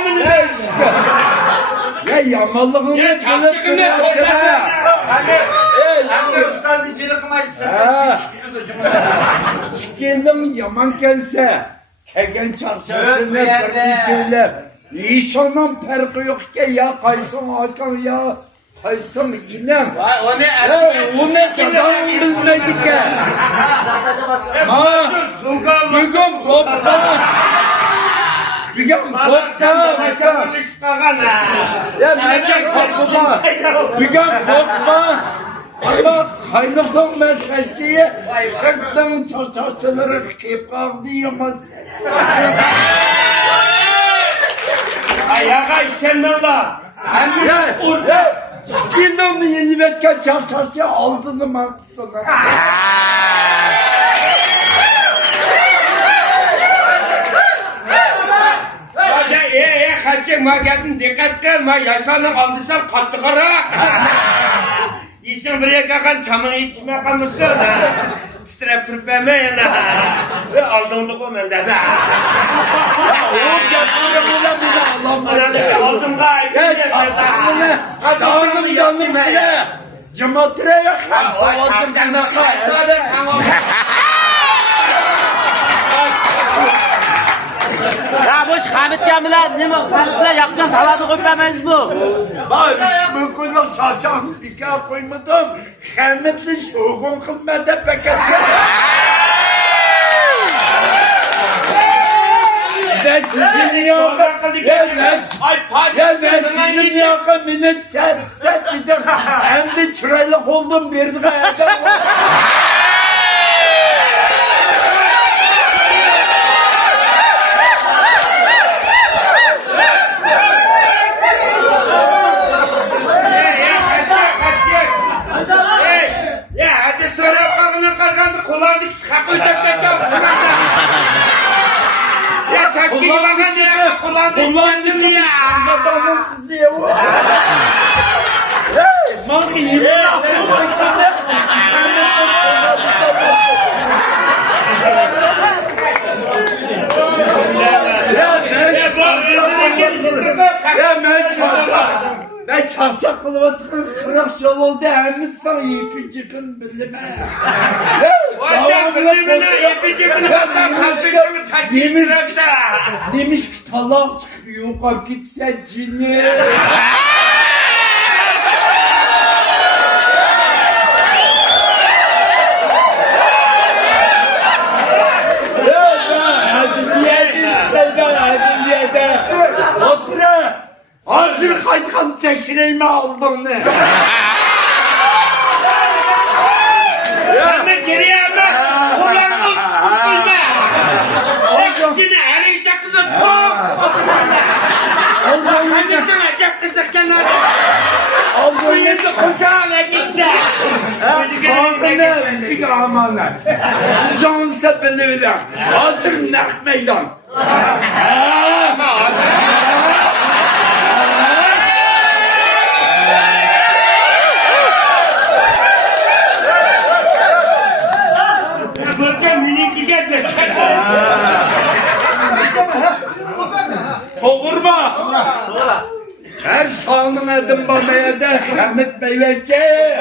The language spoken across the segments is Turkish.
mı ne? Ya yamalığını Ya tasdikini ne torna? Hem ustazcılık maçı. Şikayetlerin yaman gelse, kegen çarşasını bir şeyler. İşandan farkı yok ki ya kaysın hakan ya kaysın inem. Vay o ne? O ne kadar bilmedik ki. Ha, bugün kopma. Bugün kopma. Ya neden korkma? Bugün korkma. Ama kaynaktan mesajcıya sırttan çarşaçıları kıpkak diyemez. Ayağa işenler la. Ya, şikilden de yeni betken çarşaçı aldığını mantıksına. Kaçın ma geldin dikkat kıl ma yaşanın aldıysan katlı kara. İşin buraya kalkan çamını içme kalmışsın. Strep türpeme yana. Ve aldığını koy bende. Oğlum yapıyorum ulan bir de Allah'ım. Aldım gayet. Ya çarşaçını dağınım yanım size. Cemaatire yok. Havasın kanaka. Ya boş Hamit gemiler, ne mi? Hamitler yakın taladı koymamayız bu. Bak mümkünlük çarşan bir kere koymadım. Hamitli şoğun kılmadı peket. Ben sizin yakın, ben sizin yakın beni set dedim. Hem de çıraylık oldum bir de Ya hadi sonra kalkını kalkandı kullandık kapıyı tek ya taşkili bakan direkt kullandık ya. Adamın kızı ya. Hey, manki ben çarşaf kılıvatın kırık yol oldu hem sana ipi çıkın bildim Sen bilimine ipi cebine bakan kaşıkını taşkili bıraksa. Demiş ki talak çıkıyor yukarı gitse cini. Hazır kayıtkan tekşireğimi aldım ne? Ama geriye ama kullanmam sıkıntıyla. Hepsini eleyecek kızım pok. Hamid'den acak kızı kenara. Bu yüzü kuşağına gitse. Ağzına vesik amanlar. Uzağınızda bildiğim. Hazır nak meydan. Bakın minik gider. Kovurma. Her sağının edim babaya da Hamit Beyvece.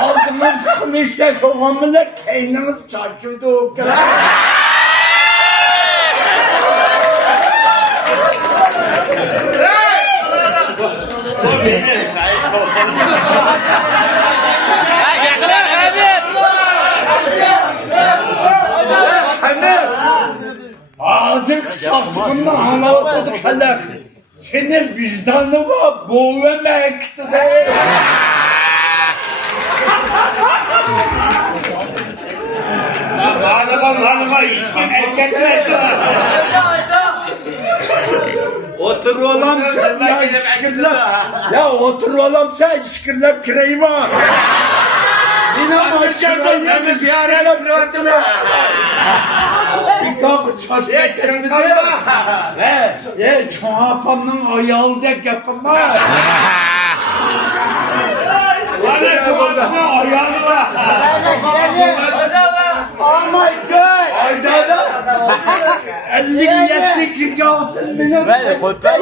Aldığımız kılıçta kovamıyla keynimiz çarşıda o kadar. Ağzın şaşkınla anlatadık haller. Senin vicdanı var, boğuyamayıktı değil. Hanıma ismim erkekler. Otur oğlum sen ya şükürler. Ya otur oğlum sen şükürler kireyi var. İnan açıklayın bir ara bırakma. Bir kapı çaşmak şimdi de. Çoğapamın ayağıldaki yapma. Bana çoğapamın ayağını var. Oh my god! Ayda da 50 niyetli kirge altın benim. Böyle koypem.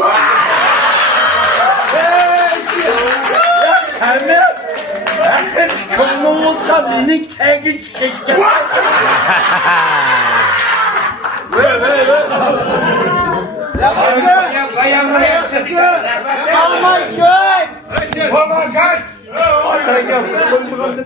Hemen. Kımlı olsa beni kegi çıkacak. Oh my god! Oh my God! Ataya kırmızı.